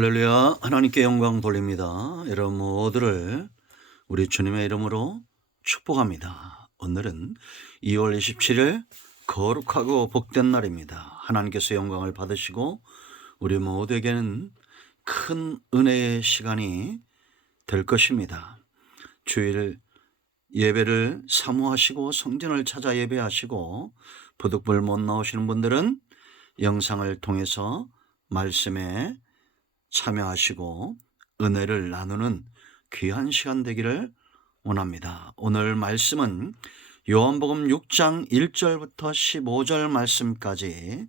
할렐루야. 하나님께 영광 돌립니다. 여러분 모두를 우리 주님의 이름으로 축복합니다. 오늘은 2월 27일 거룩하고 복된 날입니다. 하나님께서 영광을 받으시고 우리 모두에게는 큰 은혜의 시간이 될 것입니다. 주일 예배를 사모하시고 성전을 찾아 예배하시고 부득불 못 나오시는 분들은 영상을 통해서 말씀에 참여하시고 은혜를 나누는 귀한 시간 되기를 원합니다. 오늘 말씀은 요한복음 6장 1절부터 15절 말씀까지,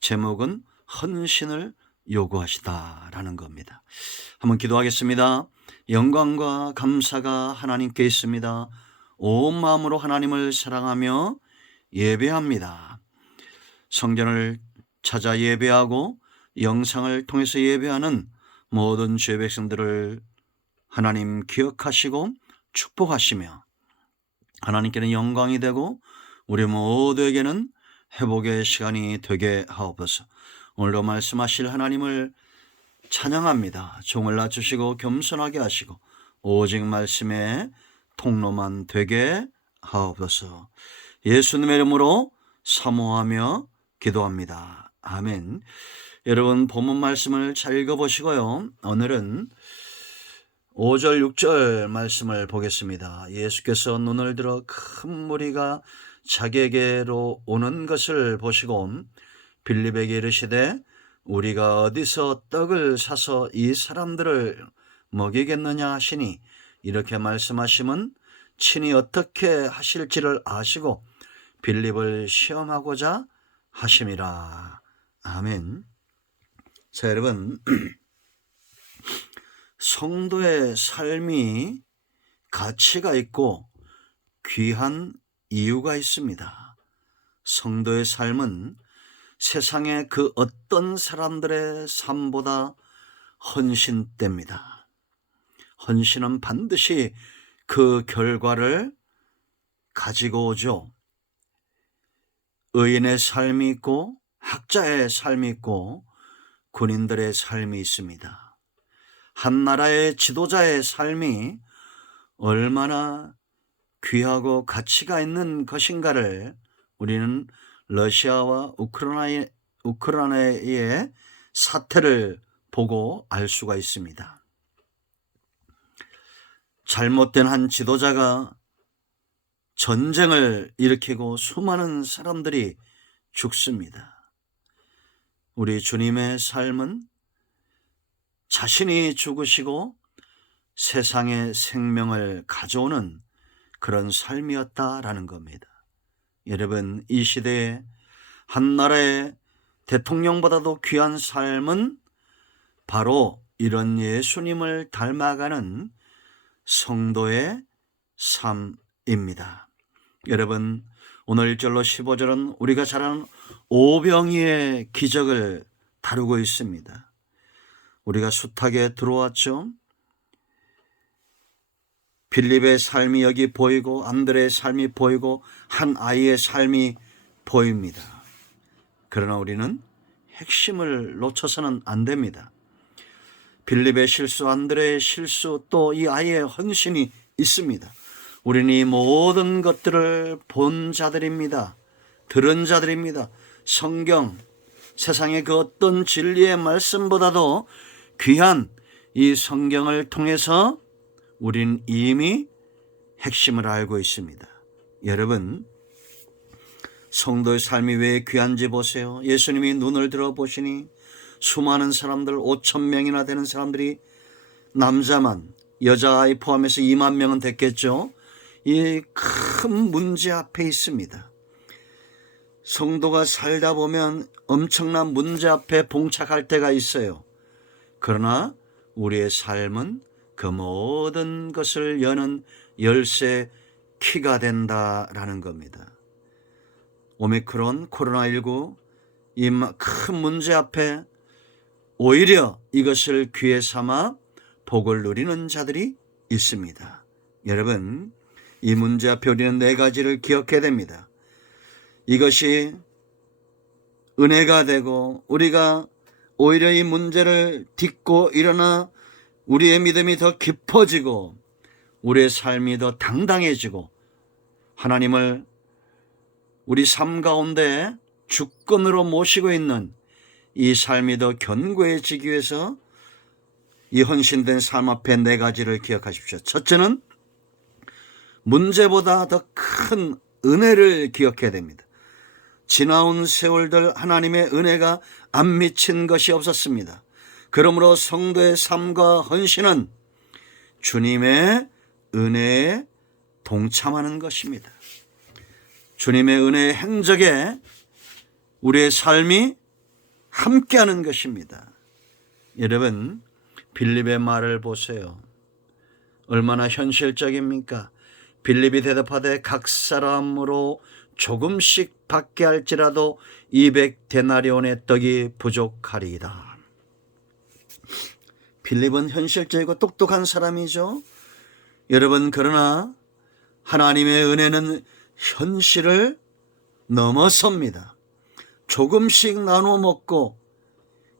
제목은 헌신을 요구하시다라는 겁니다. 한번 기도하겠습니다. 영광과 감사가 하나님께 있습니다. 온 마음으로 하나님을 사랑하며 예배합니다. 성전을 찾아 예배하고 영상을 통해서 예배하는 모든 주의 백성들을 하나님 기억하시고 축복하시며 하나님께는 영광이 되고 우리 모두에게는 회복의 시간이 되게 하옵소서. 오늘도 말씀하실 하나님을 찬양합니다. 종을 낮추시고 겸손하게 하시고 오직 말씀의 통로만 되게 하옵소서. 예수님의 이름으로 사모하며 기도합니다. 아멘. 여러분 본문 말씀을 잘 읽어보시고요. 오늘은 5절 6절 말씀을 보겠습니다. 예수께서 눈을 들어 큰 무리가 자기에게로 오는 것을 보시고 빌립에게 이르시되 우리가 어디서 떡을 사서 이 사람들을 먹이겠느냐 하시니, 이렇게 말씀하시면 친히 어떻게 하실지를 아시고 빌립을 시험하고자 하심이라. 아멘. 자, 여러분, 성도의 삶이 가치가 있고 귀한 이유가 있습니다. 성도의 삶은 세상의 그 어떤 사람들의 삶보다 헌신됩니다. 헌신은 반드시 그 결과를 가지고 오죠. 의인의 삶이 있고 학자의 삶이 있고 군인들의 삶이 있습니다. 한 나라의 지도자의 삶이 얼마나 귀하고 가치가 있는 것인가를 우리는 러시아와 우크라이나의 사태를 보고 알 수가 있습니다. 잘못된 한 지도자가 전쟁을 일으키고 수많은 사람들이 죽습니다. 우리 주님의 삶은 자신이 죽으시고 세상의 생명을 가져오는 그런 삶이었다라는 겁니다. 여러분, 이 시대에 한 나라의 대통령보다도 귀한 삶은 바로 이런 예수님을 닮아가는 성도의 삶입니다. 여러분, 오늘 1절로 15절은 우리가 잘 아는 오병이의 기적을 다루고 있습니다. 우리가 숱하게 들어왔죠. 빌립의 삶이 여기 보이고 안드레의 삶이 보이고 한 아이의 삶이 보입니다. 그러나 우리는 핵심을 놓쳐서는 안 됩니다. 빌립의 실수, 안드레의 실수, 또 이 아이의 헌신이 있습니다. 우리는 이 모든 것들을 본 자들입니다. 들은 자들입니다. 성경, 세상의 그 어떤 진리의 말씀보다도 귀한 이 성경을 통해서 우린 이미 핵심을 알고 있습니다. 여러분, 성도의 삶이 왜 귀한지 보세요. 예수님이 눈을 들어보시니 수많은 사람들, 5,000명이나 되는 사람들이, 남자만 여자아이 포함해서 2만 명은 됐겠죠. 이 큰 문제 앞에 있습니다. 성도가 살다 보면 엄청난 문제 앞에 봉착할 때가 있어요. 그러나 우리의 삶은 그 모든 것을 여는 열쇠 키가 된다라는 겁니다. 오미크론, 코로나19 이 큰 문제 앞에 오히려 이것을 기회 삼아 복을 누리는 자들이 있습니다. 여러분, 이 문제 앞에 우리는 네 가지를 기억해야 됩니다. 이것이 은혜가 되고 우리가 오히려 이 문제를 딛고 일어나 우리의 믿음이 더 깊어지고 우리의 삶이 더 당당해지고 하나님을 우리 삶 가운데 주권으로 모시고 있는 이 삶이 더 견고해지기 위해서 이 헌신된 삶 앞에 네 가지를 기억하십시오. 첫째는 문제보다 더 큰 은혜를 기억해야 됩니다. 지나온 세월들 하나님의 은혜가 안 미친 것이 없었습니다. 그러므로 성도의 삶과 헌신은 주님의 은혜에 동참하는 것입니다. 주님의 은혜의 행적에 우리의 삶이 함께하는 것입니다. 여러분, 빌립의 말을 보세요. 얼마나 현실적입니까? 빌립이 대답하되 각 사람으로 조금씩 받게 할지라도 200데나리온의 떡이 부족하리이다. 빌립은 현실적이고 똑똑한 사람이죠. 여러분, 그러나 하나님의 은혜는 현실을 넘어섭니다. 조금씩 나눠 먹고,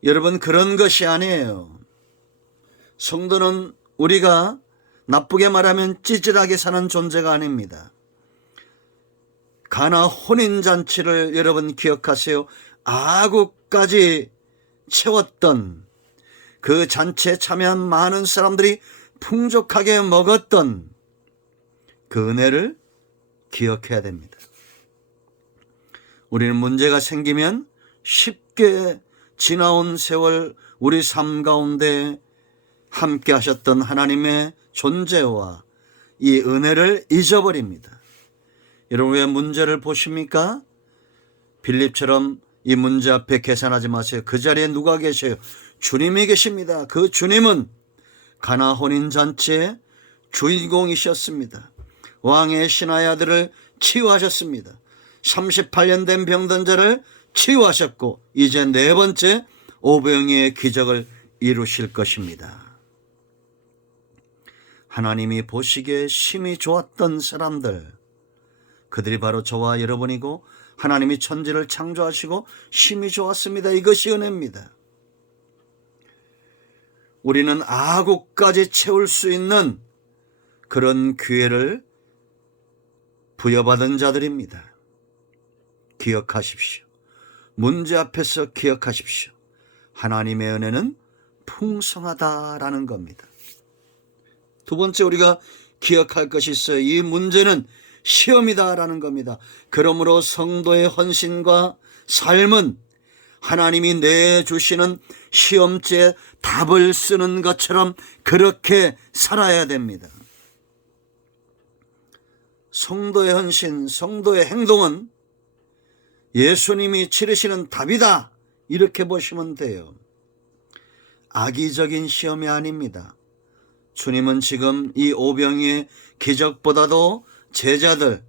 여러분, 그런 것이 아니에요. 성도는 우리가 나쁘게 말하면 찌질하게 사는 존재가 아닙니다. 가나 혼인잔치를 여러분 기억하세요. 아구까지 채웠던 그 잔치에 참여한 많은 사람들이 풍족하게 먹었던 그 은혜를 기억해야 됩니다. 우리는 문제가 생기면 쉽게 지나온 세월 우리 삶 가운데 함께 하셨던 하나님의 존재와 이 은혜를 잊어버립니다. 여러분, 왜 문제를 보십니까? 빌립처럼 이 문제 앞에 계산하지 마세요. 그 자리에 누가 계셔요? 주님이 계십니다. 그 주님은 가나 혼인잔치의 주인공이셨습니다. 왕의 신하의 아들을 치유하셨습니다. 38년 된 병든 자를 치유하셨고 이제 네 번째 오병이의 기적을 이루실 것입니다. 하나님이 보시기에 심히 좋았던 사람들, 그들이 바로 저와 여러분이고 하나님이 천지를 창조하시고 심히 좋았습니다. 이것이 은혜입니다. 우리는 아구까지 채울 수 있는 그런 기회를 부여받은 자들입니다. 기억하십시오. 문제 앞에서 기억하십시오. 하나님의 은혜는 풍성하다라는 겁니다. 두 번째 우리가 기억할 것이 있어요. 이 문제는 시험이다라는 겁니다. 그러므로 성도의 헌신과 삶은 하나님이 내주시는 시험지에 답을 쓰는 것처럼 그렇게 살아야 됩니다. 성도의 헌신, 성도의 행동은 예수님이 치르시는 답이다, 이렇게 보시면 돼요. 악의적인 시험이 아닙니다. 주님은 지금 이 오병이의 기적보다도 제자들,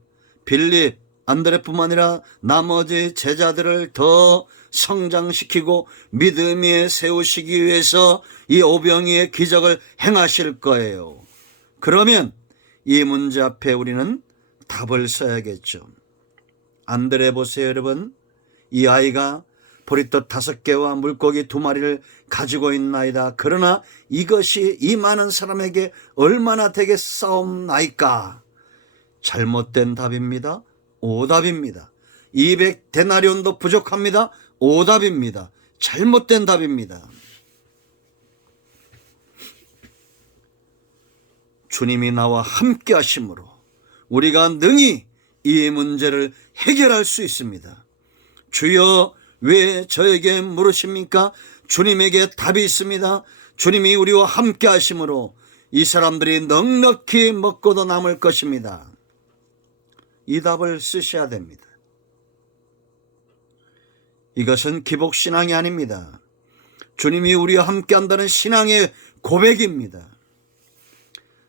빌립, 안드레뿐만 아니라 나머지 제자들을 더 성장시키고 믿음 위에 세우시기 위해서 이 오병이의 기적을 행하실 거예요. 그러면 이 문제 앞에 우리는 답을 써야겠죠. 안드레 보세요, 여러분. 이 아이가 보리떡 5개와 물고기 2마리를 가지고 있나이다. 그러나 이것이 이 많은 사람에게 얼마나 되겠사옵나이까? 잘못된 답입니다. 오답입니다. 200데나리온도 부족합니다. 오답입니다. 잘못된 답입니다. 주님이 나와 함께 하심으로 우리가 능히 이 문제를 해결할 수 있습니다. 주여, 왜 저에게 물으십니까? 주님에게 답이 있습니다. 주님이 우리와 함께 하심으로 이 사람들이 넉넉히 먹고도 남을 것입니다. 이 답을 쓰셔야 됩니다. 이것은 기복신앙이 아닙니다. 주님이 우리와 함께 한다는 신앙의 고백입니다.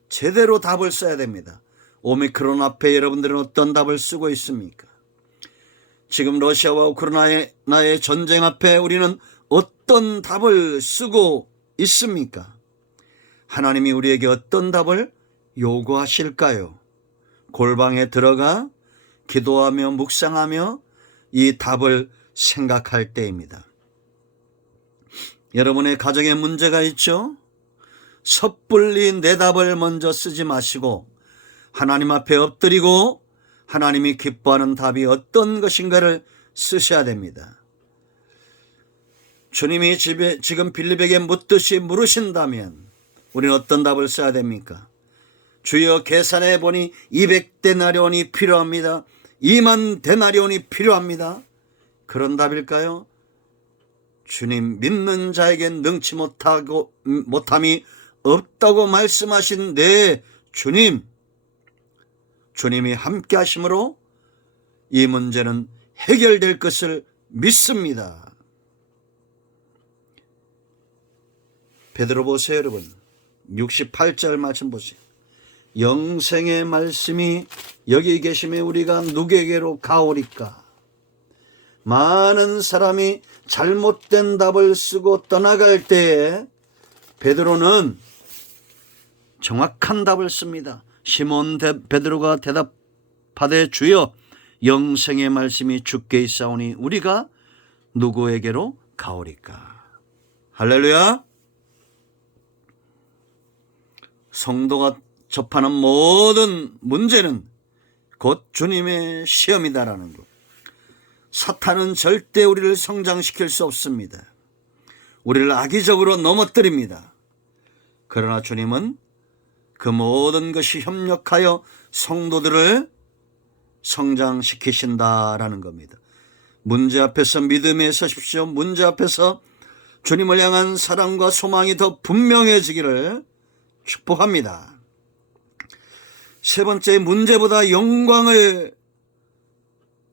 제대로 답을 써야 됩니다. 오미크론 앞에 여러분들은 어떤 답을 쓰고 있습니까? 지금 러시아와 우크라이나의 전쟁 앞에 우리는 어떤 답을 쓰고 있습니까? 하나님이 우리에게 어떤 답을 요구하실까요? 골방에 들어가 기도하며 묵상하며 이 답을 생각할 때입니다. 여러분의 가정에 문제가 있죠? 섣불리 내 답을 먼저 쓰지 마시고 하나님 앞에 엎드리고 하나님이 기뻐하는 답이 어떤 것인가를 쓰셔야 됩니다. 주님이 지금 빌립에게 묻듯이 물으신다면 우리는 어떤 답을 써야 됩니까? 주여, 계산해 보니 200데나리온이 필요합니다. 2만 데나리온이 필요합니다. 그런 답일까요? 주님, 믿는 자에게 능치 못함이 없다고 말씀하신 내 주님이 함께 하심으로 이 문제는 해결될 것을 믿습니다. 베드로 보세요, 여러분. 68절 말씀 보세요. 영생의 말씀이 여기 계심에 우리가 누구에게로 가오리까? 많은 사람이 잘못된 답을 쓰고 떠나갈 때에 베드로는 정확한 답을 씁니다. 시몬 베드로가 대답하되 주여, 영생의 말씀이 주께 있사오니 우리가 누구에게로 가오리까? 할렐루야. 성도가 접하는 모든 문제는 곧 주님의 시험이다라는 것. 사탄은 절대 우리를 성장시킬 수 없습니다. 우리를 악의적으로 넘어뜨립니다. 그러나 주님은 그 모든 것이 협력하여 성도들을 성장시키신다라는 겁니다. 문제 앞에서 믿음에 서십시오. 문제 앞에서 주님을 향한 사랑과 소망이 더 분명해지기를 축복합니다. 세 번째, 문제보다 영광을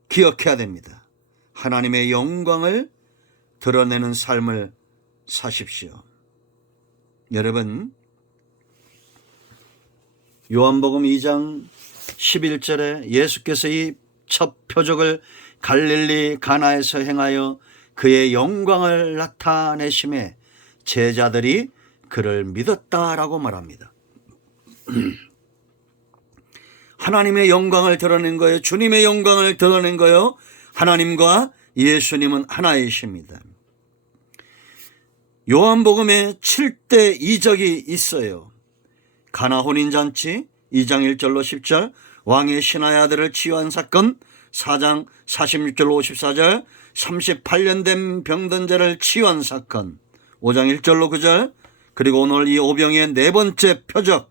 기억해야 됩니다. 하나님의 영광을 드러내는 삶을 사십시오. 여러분, 요한복음 2장 11절에 예수께서 이 첫 표적을 갈릴리 가나에서 행하여 그의 영광을 나타내심에 제자들이 그를 믿었다라고 말합니다. 하나님의 영광을 드러낸 거예요. 주님의 영광을 드러낸 거예요. 하나님과 예수님은 하나이십니다. 요한복음에 7대 이적이 있어요. 가나 혼인잔치 2장 1절로 10절, 왕의 신하의 아들을 치유한 사건 4장 46절로 54절, 38년 된 병든 자를 치유한 사건 5장 1절로 9절, 그리고 오늘 이 오병의 네 번째 표적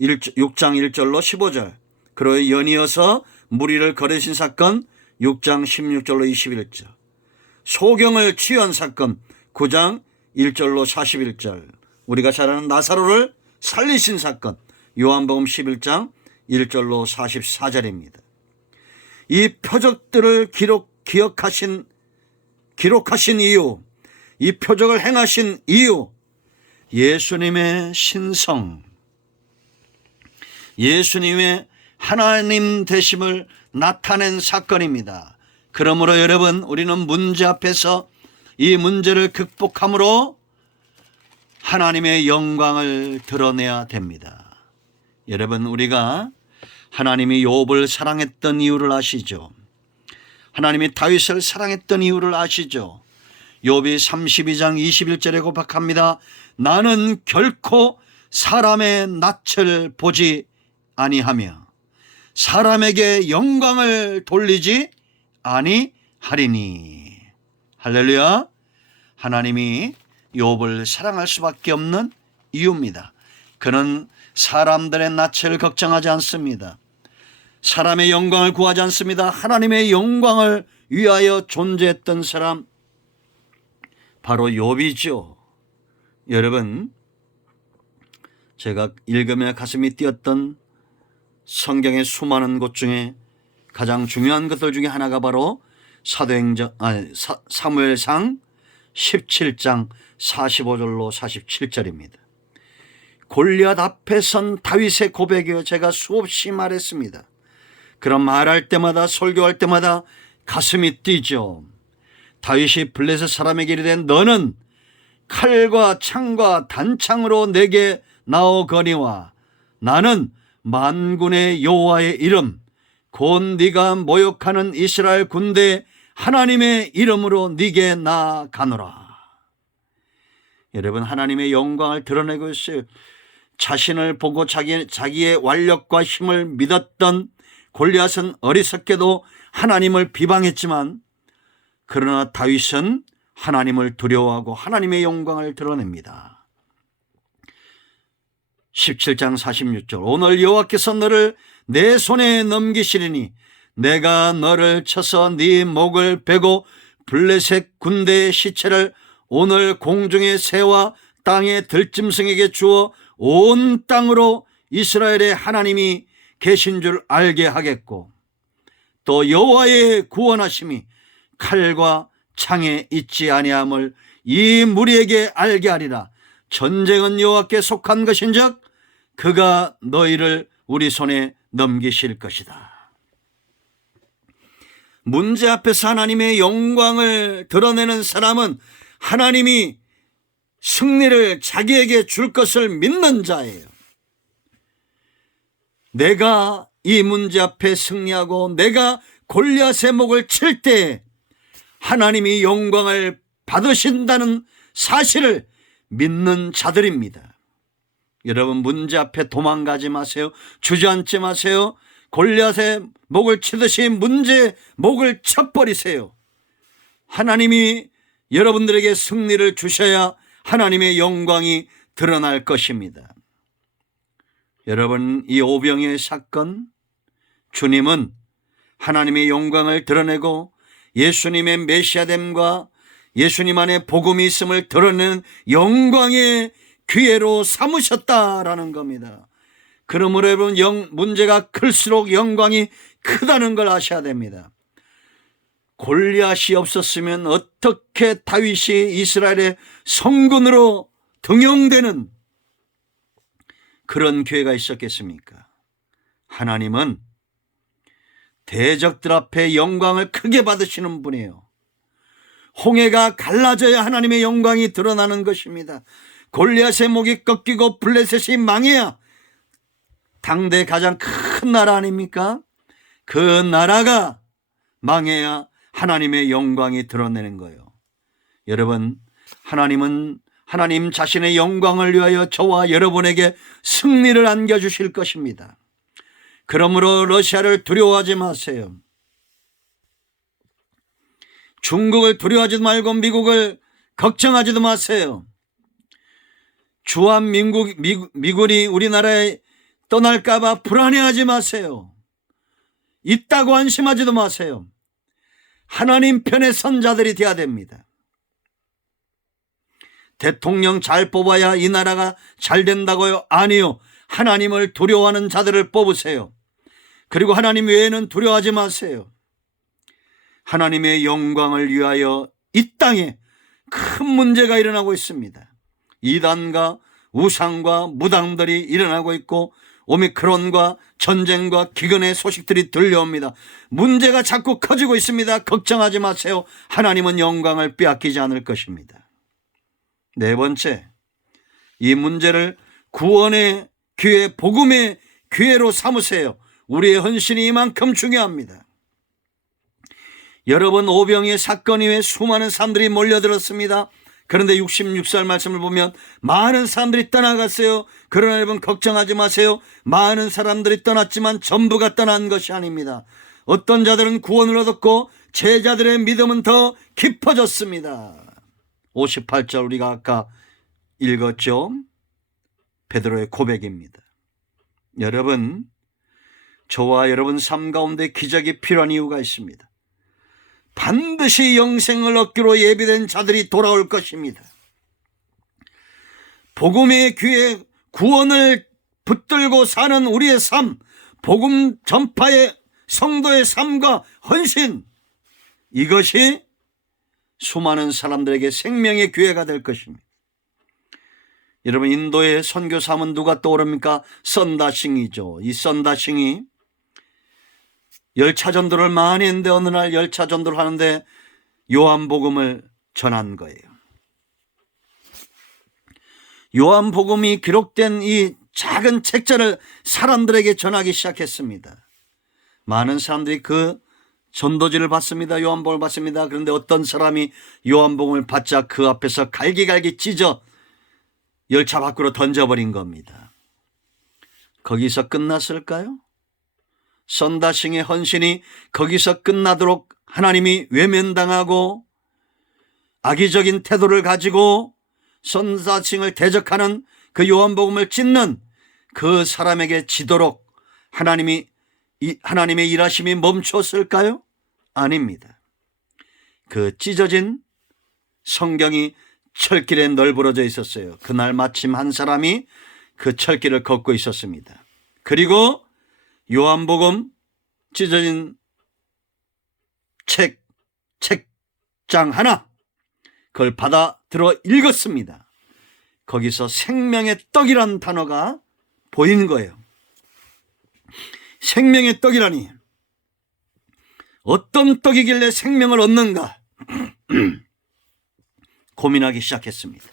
6장 1절로 15절, 그리고 연이어서 무리를 거르신 사건 6장 16절로 21절, 소경을 치유한 사건 9장 1절로 41절, 우리가 잘 아는 나사로를 살리신 사건 요한복음 11장 1절로 44절입니다. 이 표적들을 기록하신 이유, 이 표적을 행하신 이유, 예수님의 신성, 예수님의 하나님 되심을 나타낸 사건입니다. 그러므로 여러분, 우리는 문제 앞에서 이 문제를 극복함으로 하나님의 영광을 드러내야 됩니다. 여러분, 우리가 하나님이 욥을 사랑했던 이유를 아시죠? 하나님이 다윗을 사랑했던 이유를 아시죠? 욥이 32장 21절에 고백합니다. 나는 결코 사람의 낯을 보지 아니하며 사람에게 영광을 돌리지 아니하리니. 할렐루야. 하나님이 욥을 사랑할 수밖에 없는 이유입니다. 그는 사람들의 낯을 걱정하지 않습니다. 사람의 영광을 구하지 않습니다. 하나님의 영광을 위하여 존재했던 사람, 바로 욥이죠. 여러분, 제가 읽으며 가슴이 뛰었던 성경의 수많은 곳 중에 가장 중요한 것들 중에 하나가 바로 사무엘상 17장 45절로 47절입니다. 골리앗 앞에 선 다윗의 고백이요, 제가 수없이 말했습니다. 그런 말할 때마다, 설교할 때마다 가슴이 뛰죠. 다윗이 블레셋 사람에게 이르되 너는 칼과 창과 단창으로 내게 나오거니와 나는 만군의 여호와의 이름 곧 네가 모욕하는 이스라엘 군대 하나님의 이름으로 네게 나아가노라. 여러분, 하나님의 영광을 드러내고 있어요. 자신을 보고 자기의 완력과 힘을 믿었던 골리앗은 어리석게도 하나님을 비방했지만, 그러나 다윗은 하나님을 두려워하고 하나님의 영광을 드러냅니다. 17장 46절, 오늘 여호와께서 너를 내 손에 넘기시리니 내가 너를 쳐서 네 목을 베고 블레셋 군대의 시체를 오늘 공중의 새와 땅의 들짐승에게 주어 온 땅으로 이스라엘의 하나님이 계신 줄 알게 하겠고, 또 여호와의 구원하심이 칼과 창에 있지 아니함을 이 무리에게 알게 하리라. 전쟁은 여호와께 속한 것인즉 그가 너희를 우리 손에 넘기실 것이다. 문제 앞에서 하나님의 영광을 드러내는 사람은 하나님이 승리를 자기에게 줄 것을 믿는 자예요. 내가 이 문제 앞에 승리하고 내가 골리앗의 목을 칠 때 하나님이 영광을 받으신다는 사실을 믿는 자들입니다. 여러분, 문제 앞에 도망가지 마세요. 주저앉지 마세요. 골리앗의 목을 치듯이 문제의 목을 쳐버리세요. 하나님이 여러분들에게 승리를 주셔야 하나님의 영광이 드러날 것입니다. 여러분, 이 오병이의 사건, 주님은 하나님의 영광을 드러내고 예수님의 메시아됨과 예수님 안에 복음이 있음을 드러내는 영광의 기회로 삼으셨다라는 겁니다. 그러므로 여러분, 문제가 클수록 영광이 크다는 걸 아셔야 됩니다. 골리앗이 없었으면 어떻게 다윗이 이스라엘의 성군으로 등용되는 그런 기회가 있었겠습니까? 하나님은 대적들 앞에 영광을 크게 받으시는 분이에요. 홍해가 갈라져야 하나님의 영광이 드러나는 것입니다. 골리앗의 목이 꺾이고 블레셋이 망해야 당대 가장 큰 나라 아닙니까? 그 나라가 망해야 하나님의 영광이 드러내는 거예요. 여러분, 하나님은 하나님 자신의 영광을 위하여 저와 여러분에게 승리를 안겨주실 것입니다. 그러므로 러시아를 두려워하지 마세요. 중국을 두려워하지도 말고 미국을 걱정하지도 마세요. 주한 미군이 우리나라에 떠날까 봐 불안해하지 마세요. 있다고 안심하지도 마세요. 하나님 편에 선 자들이 되어야 됩니다. 대통령 잘 뽑아야 이 나라가 잘 된다고요? 아니요. 하나님을 두려워하는 자들을 뽑으세요. 그리고 하나님 외에는 두려워하지 마세요. 하나님의 영광을 위하여 이 땅에 큰 문제가 일어나고 있습니다. 이단과 우상과 무당들이 일어나고 있고 오미크론과 전쟁과 기근의 소식들이 들려옵니다. 문제가 자꾸 커지고 있습니다. 걱정하지 마세요. 하나님은 영광을 빼앗기지 않을 것입니다. 네 번째, 이 문제를 구원의 기회, 복음의 기회로 삼으세요. 우리의 헌신이 이만큼 중요합니다. 여러분, 오병이의 사건 이후에 수많은 사람들이 몰려들었습니다. 그런데 66절 말씀을 보면 많은 사람들이 떠나갔어요. 그러나 여러분, 걱정하지 마세요. 많은 사람들이 떠났지만 전부가 떠난 것이 아닙니다. 어떤 자들은 구원을 얻었고 제자들의 믿음은 더 깊어졌습니다. 58절 우리가 아까 읽었죠. 베드로의 고백입니다. 여러분, 저와 여러분 삶 가운데 기적이 필요한 이유가 있습니다. 반드시 영생을 얻기로 예비된 자들이 돌아올 것입니다. 복음의 기회, 구원을 붙들고 사는 우리의 삶, 복음 전파의 성도의 삶과 헌신, 이것이 수많은 사람들에게 생명의 기회가 될 것입니다. 여러분, 인도의 선교사면 누가 떠오릅니까? 선다싱이죠. 이 선다싱이 열차 전도를 많이 했는데 어느 날 열차 전도를 하는데 요한복음을 전한 거예요. 요한복음이 기록된 이 작은 책자를 사람들에게 전하기 시작했습니다. 많은 사람들이 그 전도지를 받습니다. 요한복음을 받습니다. 그런데 어떤 사람이 요한복음을 받자 그 앞에서 갈기갈기 찢어 열차 밖으로 던져버린 겁니다. 거기서 끝났을까요? 선다싱의 헌신이 거기서 끝나도록 하나님이 외면당하고 악의적인 태도를 가지고 선다싱을 대적하는 그 요한복음을 찢는 그 사람에게 지도록 하나님의 일하심이 멈췄을까요? 아닙니다. 그 찢어진 성경이 철길에 널브러져 있었어요. 그날 마침 한 사람이 그 철길을 걷고 있었습니다. 그리고 요한복음 찢어진 책장 하나 그걸 받아 들어 읽었습니다. 거기서 생명의 떡이란 단어가 보인 거예요. 생명의 떡이라니 어떤 떡이길래 생명을 얻는가 고민하기 시작했습니다.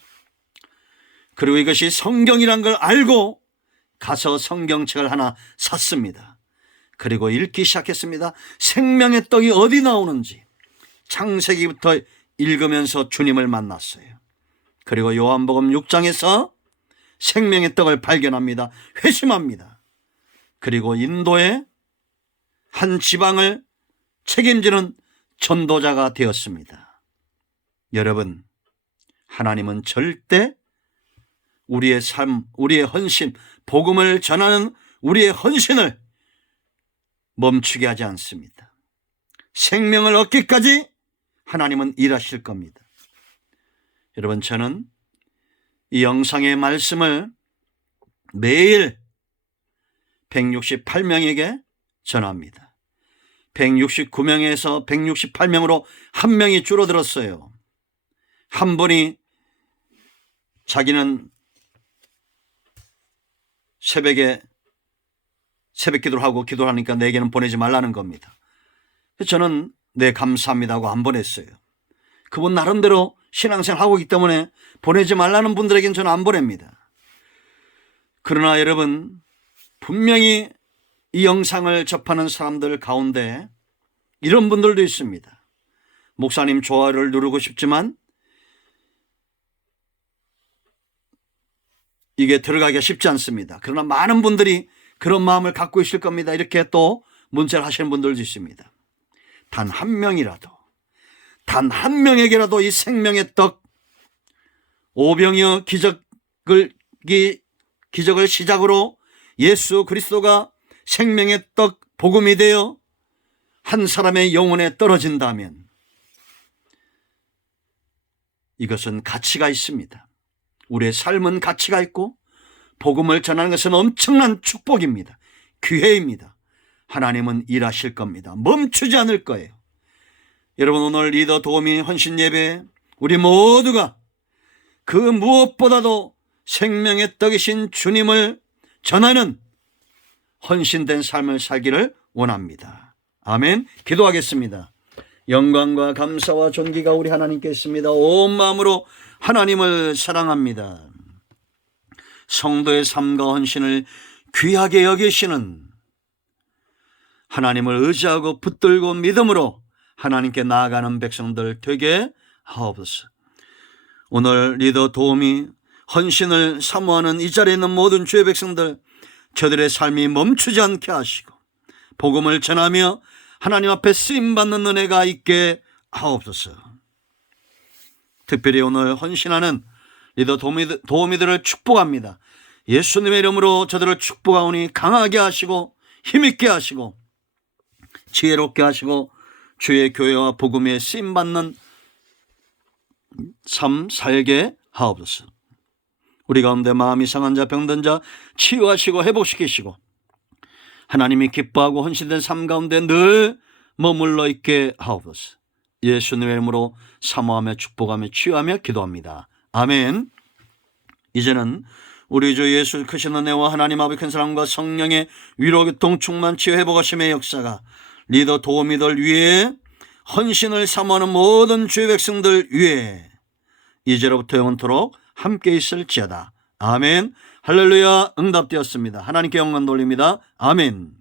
그리고 이것이 성경이란 걸 알고 가서 성경책을 하나 샀습니다. 그리고 읽기 시작했습니다. 생명의 떡이 어디 나오는지 창세기부터 읽으면서 주님을 만났어요. 그리고 요한복음 6장에서 생명의 떡을 발견합니다. 회심합니다. 그리고 인도의 한 지방을 책임지는 전도자가 되었습니다. 여러분, 하나님은 절대 우리의 삶, 우리의 헌신, 복음을 전하는 우리의 헌신을 멈추게 하지 않습니다. 생명을 얻기까지 하나님은 일하실 겁니다. 여러분, 저는 이 영상의 말씀을 매일 168명에게 전합니다. 169명에서 168명으로 한 명이 줄어들었어요. 한 분이 자기는 새벽에 새벽 기도를 하고 기도를 하니까 내게는 보내지 말라는 겁니다. 저는 네 감사합니다 하고 안 보냈어요. 그분 나름대로 신앙생활 하고 있기 때문에 보내지 말라는 분들에게는 저는 안 보냅니다. 그러나 여러분, 분명히 이 영상을 접하는 사람들 가운데 이런 분들도 있습니다. 목사님 좋아요를 누르고 싶지만 이게 들어가기가 쉽지 않습니다. 그러나 많은 분들이 그런 마음을 갖고 있을 겁니다. 이렇게 또 문자를 하시는 분들도 있습니다. 단 한 명이라도, 단 한 명에게라도 이 생명의 떡, 오병이어 기적을 시작으로 예수 그리스도가 생명의 떡 복음이 되어 한 사람의 영혼에 떨어진다면 이것은 가치가 있습니다. 우리의 삶은 가치가 있고 복음을 전하는 것은 엄청난 축복입니다. 기회입니다. 하나님은 일하실 겁니다. 멈추지 않을 거예요. 여러분, 오늘 리더 도우미 헌신 예배 우리 모두가 그 무엇보다도 생명의 떡이신 주님을 전하는 헌신된 삶을 살기를 원합니다. 아멘. 기도하겠습니다. 영광과 감사와 존귀가 우리 하나님께 있습니다. 온 마음으로 하나님을 사랑합니다. 성도의 삶과 헌신을 귀하게 여기시는 하나님을 의지하고 붙들고 믿음으로 하나님께 나아가는 백성들 되게 하옵소서. 오늘 리더 도우미 헌신을 사모하는 이 자리에 있는 모든 주의 백성들, 저들의 삶이 멈추지 않게 하시고 복음을 전하며 하나님 앞에 쓰임받는 은혜가 있게 하옵소서. 특별히 오늘 헌신하는 리더 도우미들을 축복합니다. 예수님의 이름으로 저들을 축복하오니 강하게 하시고 힘있게 하시고 지혜롭게 하시고 주의 교회와 복음에 쓰임받는 삶 살게 하옵소서. 우리 가운데 마음이 상한 자, 병든 자 치유하시고 회복시키시고 하나님이 기뻐하고 헌신된 삶 가운데 늘 머물러 있게 하옵소서. 예수님의 이름으로 사모하며 축복하며 치유하며 기도합니다. 아멘. 이제는 우리 주 예수 크신 은혜와 하나님 아버지 큰 사랑과 성령의 위로 교통 충만 치유 회복하심의 역사가 리더 도우미들 위에 헌신을 사모하는 모든 주의 백성들 위에 이제로부터 영원토록 함께 있을지어다. 아멘. 할렐루야. 응답되었습니다. 하나님께 영광 돌립니다. 아멘.